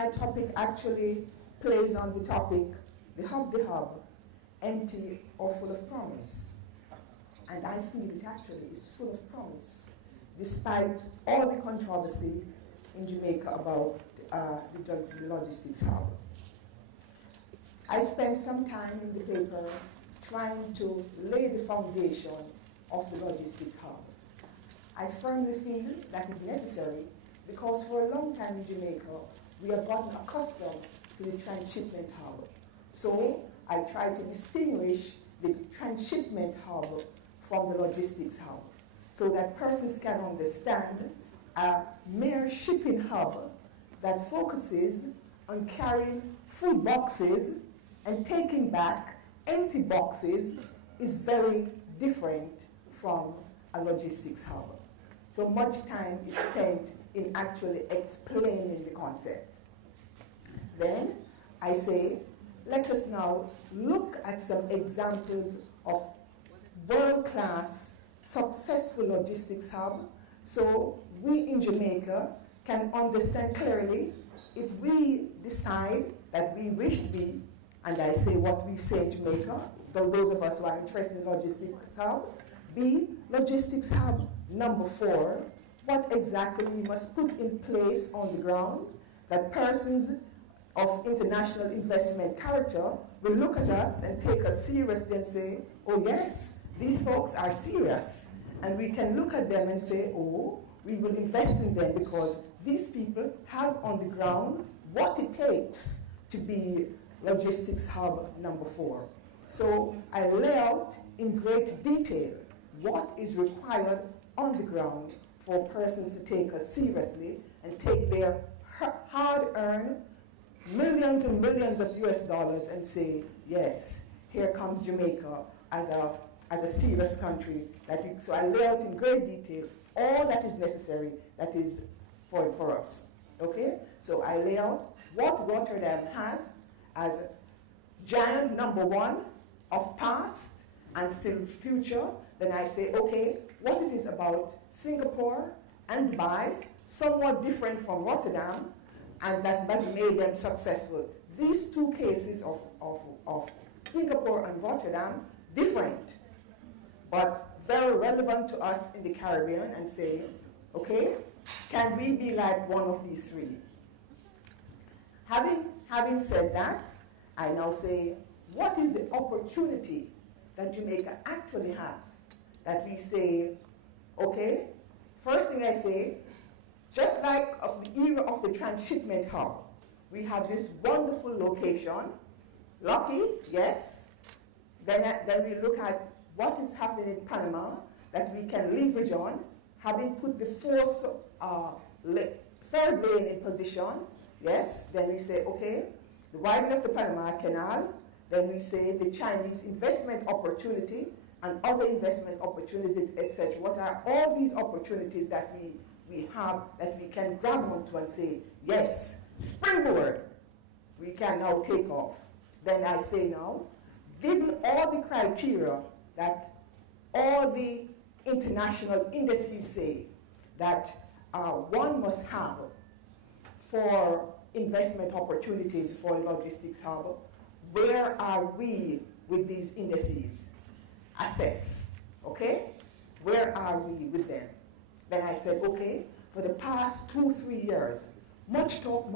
my topic actually plays on the topic, the hub, empty or full of promise. And I feel it actually is full of promise, despite all the controversy in Jamaica about the logistics hub. I spent some time in the paper trying to lay the foundation of the logistics hub. I firmly feel that is necessary because for a long time in Jamaica, we have gotten accustomed to the transshipment hub. So I try to distinguish the transshipment hub from the logistics hub so that persons can understand a mere shipping hub that focuses on carrying full boxes and taking back empty boxes is very different from a logistics hub. So much time is spent in actually explaining the concept. Then I say, let us now look at some examples of world-class successful logistics hub so we in Jamaica can understand clearly if we decide that we wish to be, and I say what we say in Jamaica, those of us who are interested in logistics hub, be logistics hub number 4, what exactly we must put in place on the ground that persons of international investment character will look at us and take us seriously and say, oh yes, these folks are serious. And we can look at them and say, oh, we will invest in them because these people have on the ground what it takes to be logistics hub number 4. So I lay out in great detail what is required on the ground for persons to take us seriously and take their hard-earned millions and millions of US dollars and say, yes, here comes Jamaica as a serious country. So I lay out in great detail all that is necessary that is for us. Okay? So I lay out what Rotterdam has as a giant number 1 of past and still future. Then I say, okay, what it is about Singapore and Dubai, somewhat different from Rotterdam, and that has made them successful. These two cases of Singapore and Rotterdam, different, but very relevant to us in the Caribbean, and say, okay, can we be like one of these 3? Having said that, I now say, what is the opportunity that Jamaica actually has? That we say, okay, first thing I say, just like of the era of the transshipment hub, we have this wonderful location, lucky, yes. Then we look at what is happening in Panama that we can leverage on, having put the third lane in position, yes. Then we say, okay, the widening of the Panama Canal. Then we say the Chinese investment opportunity and other investment opportunities, etc. What are all these opportunities that we have that we can grab onto and say, yes, springboard, we can now take off. Then I say now, given all the criteria that all the international indices say that one must have for investment opportunities for logistics hub, where are we with these indices? Assess, okay? Where are we with them? Then I said, okay, for the past 2-3 years, much talk.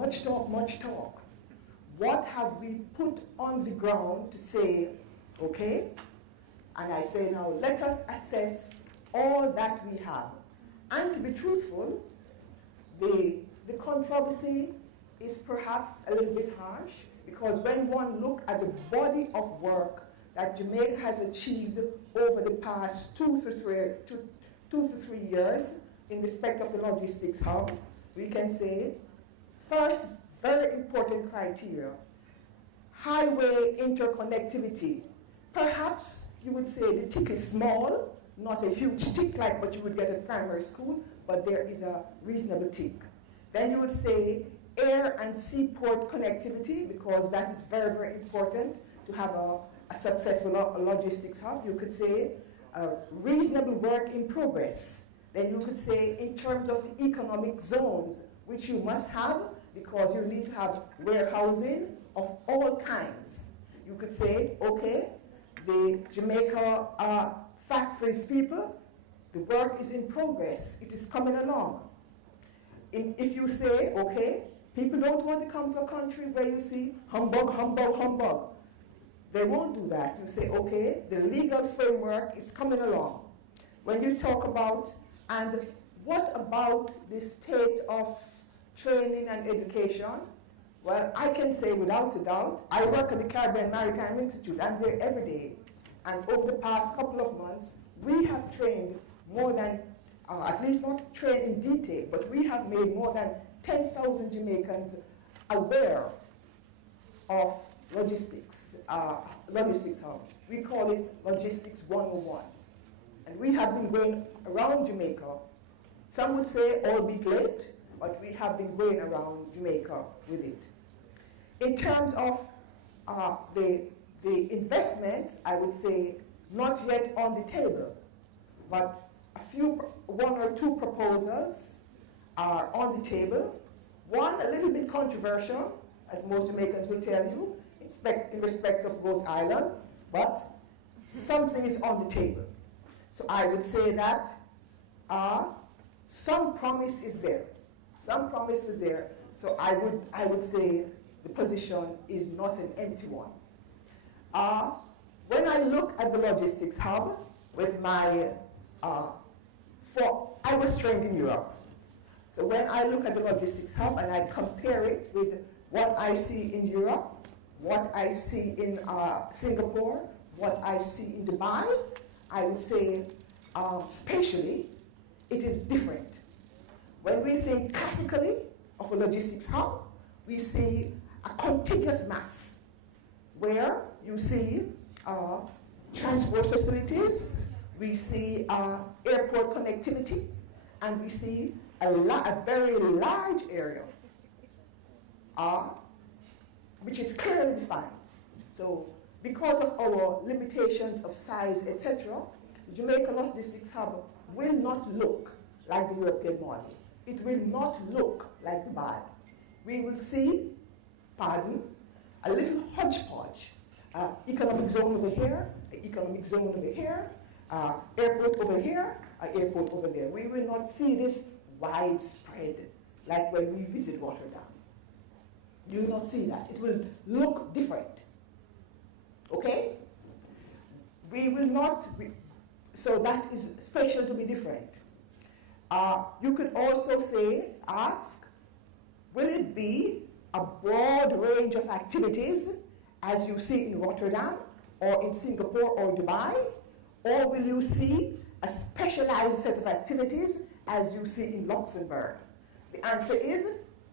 What have we put on the ground to say, okay? And I say now, let us assess all that we have. And to be truthful, the controversy is perhaps a little bit harsh, because when one looks at the body of work that Jamaica has achieved over the past 2 to 3 years in respect of the logistics hub, we can say, first, very important criteria, highway interconnectivity. Perhaps you would say the tick is small, not a huge tick like what you would get at primary school, but there is a reasonable tick. Then you would say air and seaport connectivity, because that is very, very important to have a successful logistics hub. You could say reasonable work in progress. Then you could say in terms of the economic zones, which you must have, because you need to have warehousing of all kinds. You could say, okay, the Jamaica factories people, the work is in progress. It is coming along. If you say, okay, people don't want to come to a country where you see humbug, humbug, humbug, they won't do that. You say, okay, the legal framework is coming along. When you talk about, and what about the state of training and education? Well, I can say without a doubt, I work at the Caribbean Maritime Institute. I'm there every day. And over the past couple of months, we have trained more than, at least not trained in detail, but we have made more than 10,000 Jamaicans aware of logistics hub. We call it Logistics 101. And we have been going around Jamaica. Some would say albeit late, but we have been going around Jamaica with it. In terms of the investments, I would say not yet on the table, but one or two proposals are on the table. One, a little bit controversial, as most Jamaicans will tell you, in respect of both islands, but something is on the table. So I would say that some promise is there. Some promise is there. So I would say the position is not an empty one. When I look at the logistics hub with my, I was trained in Europe. So when I look at the logistics hub and I compare it with what I see in Europe, what I see in Singapore, what I see in Dubai, I would say spatially, it is different. When we think classically of a logistics hub, we see a contiguous mass where you see transport facilities, we see airport connectivity, and we see a very large area which is clearly defined. So because of our limitations of size, etc., the Jamaica Logistics Hub will not look like the European model. It will not look like Dubai. We will see, a little hodgepodge. Economic zone over here, economic zone over here, airport over here, airport over there. We will not see this widespread like when we visit Rotterdam. You will not see that. It will look different. Okay? We will not, so that is spatial to be different. You could also ask, will it be a broad range of activities as you see in Rotterdam or in Singapore or Dubai? Or will you see a specialized set of activities as you see in Luxembourg? The answer is,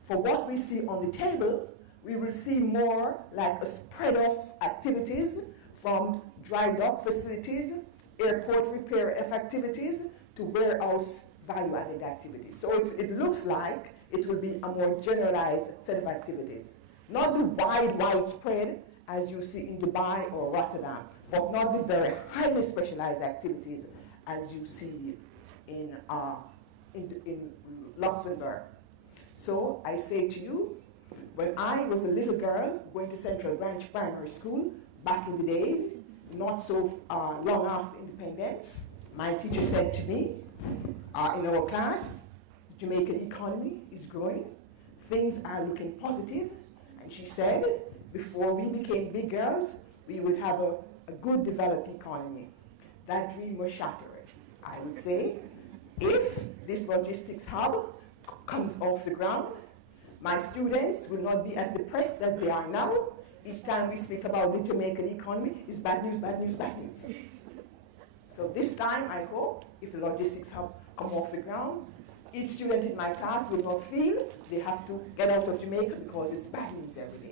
for what we see on the table, we will see more like a spread of activities from dry dock facilities, airport repair activities, to warehouse value-added activities. So it looks like it will be a more generalized set of activities. Not the widespread as you see in Dubai or Rotterdam, but not the very highly specialized activities as you see in Luxembourg. So I say to you, when I was a little girl going to Central Branch Primary School back in the days, not so long after independence, my teacher said to me, in our class, the Jamaican economy is growing, things are looking positive, and she said, before we became big girls, we would have a good developed economy. That dream was shattered. I would say, if this logistics hub comes off the ground, my students will not be as depressed as they are now. Each time we speak about the Jamaican economy, it's bad news, bad news, bad news. So this time, I hope, if the logistics hub come off the ground, each student in my class will not feel they have to get out of Jamaica because it's bad news every day.